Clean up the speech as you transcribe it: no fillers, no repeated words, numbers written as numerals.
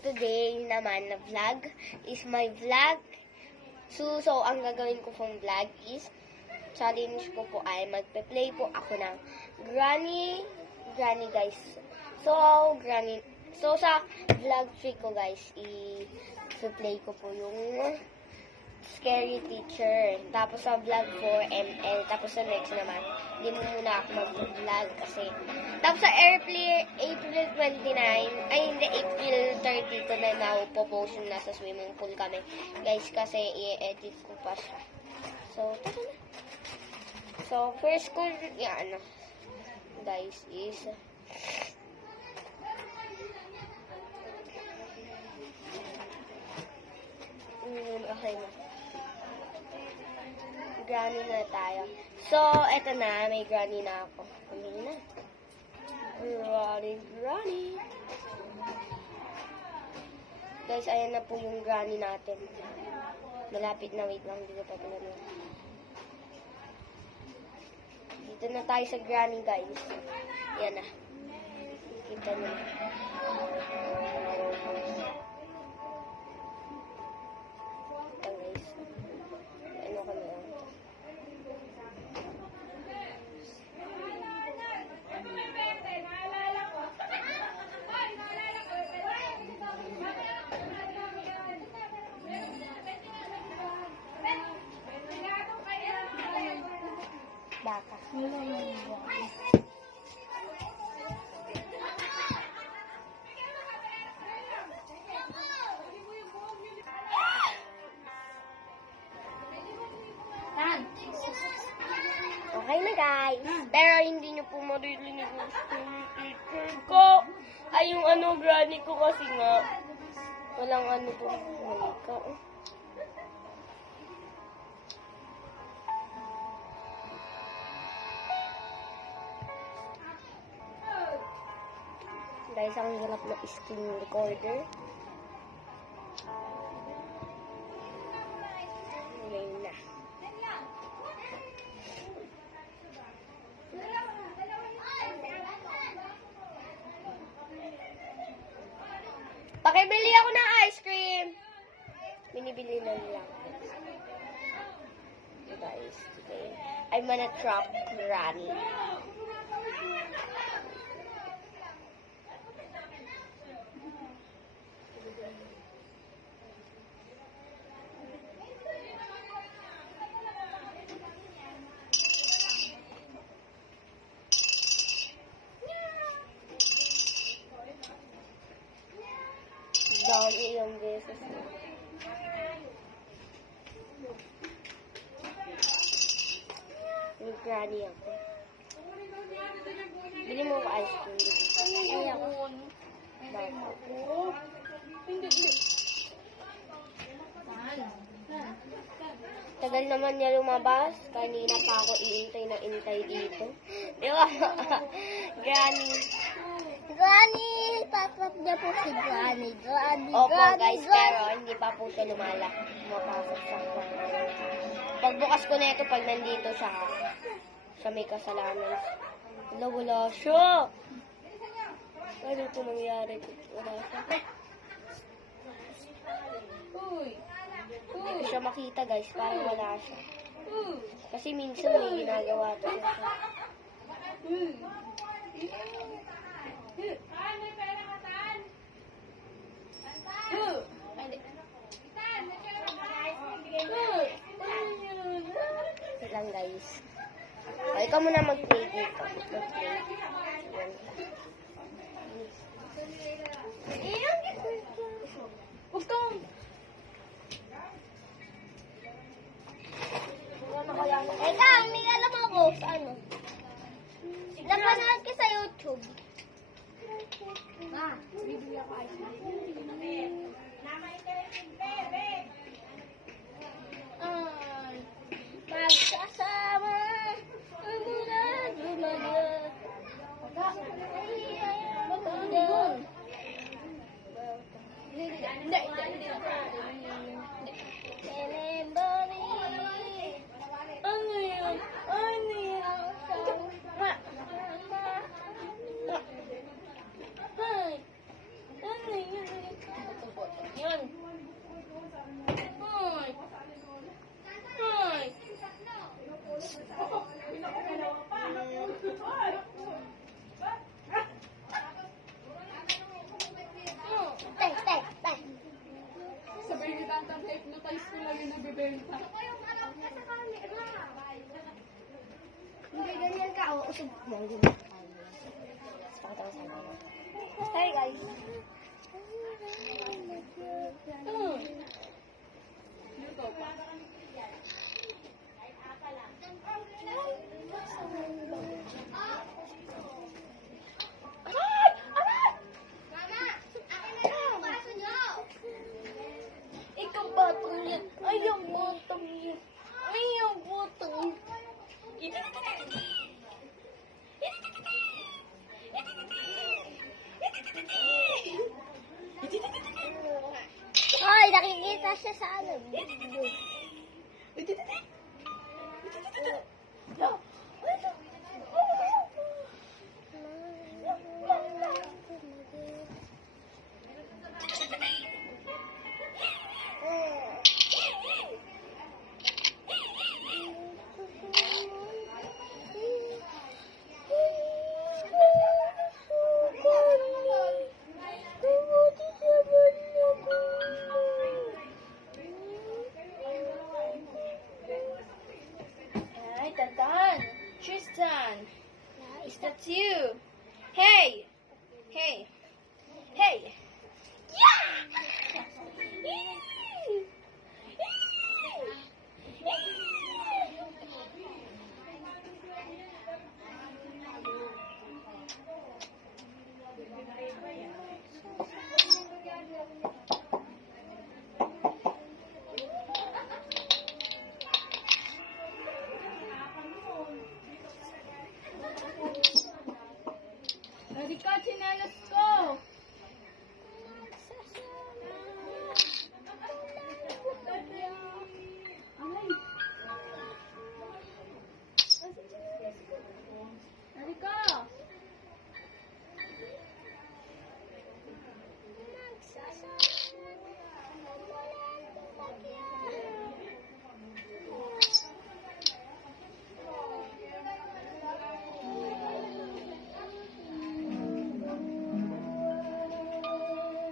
today naman na vlog is my vlog. So ang gagawin ko pong vlog is, challenge ko po ay magpe-play po ako ng Granny guys. So sa vlog 3 ko guys, i-play ko po yung Scary Teacher. Tapos sa vlog 4, ML. Tapos sa next naman, hindi mo muna ako mag-vlog kasi. Tapos sa April 29, ay hindi, April 30 ko na naupo-post yung nasa swimming pool kami. Guys, kasi i-edit ko pa siya. So, tara na. So, first kong, yan, guys, is, okay na. Granny na tayo. So, eto na. May granny na ako. Amin na. Granny. Guys, ayan na po yung granny natin. Malapit na. Wait lang. Dito pa pala na. Dito na tayo sa granny, guys. Ayan na. Kita nyo. Baka. Okay na guys. Pero hindi nyo po maririnig yung teacher ko. Ay yung granny ko kasi nga. Walang po. Malika. Guys, ang hirap na screen recorder. Ngayon na. Pakibili ako ng ice cream. Binibili na lang. Guys, today, I'm gonna trap Granny. Down ilang beses. May granny ako. Bili mo ko ice cream. Ay ako. Tagal naman niya lumabas. Kanina pa ako iintay dito. Di ba? Granny. Granny! Pasok niya po si Granny. Opo guys, pero hindi pa po siya lumapasok sa kwarto. Pagbukas ko na ito, pag nandito siya, sa may kasalanan. Wala siya. Ano ito nangyari? Wala siya. Hindi ko siya makita guys, parang wala siya. Kasi minsan may ginagawa to siya. Lang guys. O, ikaw muna mag-play dito. Mag-play. Huwag kang... Eka, may alam ako sa ano. Napanood ka sa YouTube. Bibili ako ice cream. Magsasama ang mula dumaga. Hindi, ganyan ka. O, usog mo. Pakita ko sa inyo. Hi, guys. Ikaw batong yan. Ayaw batong yan. Ayaw batong. Hoy, nakikita siya sa ano. Alright, Dandan. Tristan. Is that you? Hey! Hey! Hey! Ready ka, chinelas ko!